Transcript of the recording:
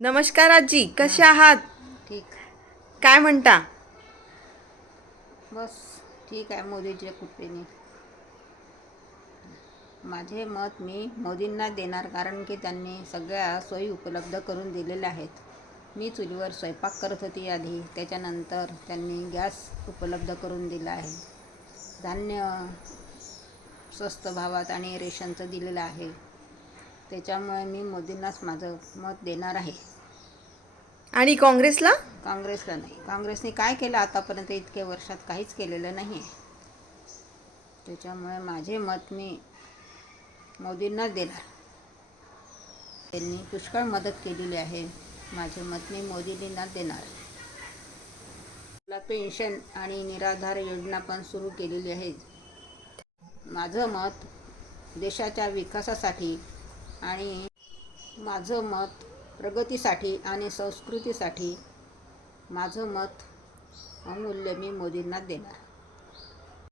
नमस्कार आजी कसे आहात? ठीक काय म्हणता? बस ठीक आहे मोदीच्या कृपेने माझे मत मी मोदींना देणार कारण की त्यांनी सगळ्या सोयी उपलब्ध करून दिलेल्या आहेत. मी चुलीवर स्वयंपाक करत होती आधी त्याच्यानंतर त्यांनी गॅस उपलब्ध करून दिला आहे. धान्य स्वस्त भावात आणि रेशनचं दिलेलं आहे. त्याच्यामुळे मी मोदींनाच माझं मत देणार आहे. आणि काँग्रेसला? काँग्रेसला नाही. काँग्रेसने काय केलं आतापर्यंत इतक्या वर्षात काहीच केलेलं नाही. आहे त्याच्यामुळे माझे मत मी मोदींनाच देणार. त्यांनी पुष्कळ मदत केलेली आहे. माझे मत मी मोदींनाच देणार. मला पेन्शन आणि निराधार योजना पण सुरू केलेली आहे. माझं मत देशाच्या विकासासाठी आणि माझं मत प्रगतीसाठी आणि संस्कृतीसाठी माझं मत अमूल्य मी मोदींना देणार.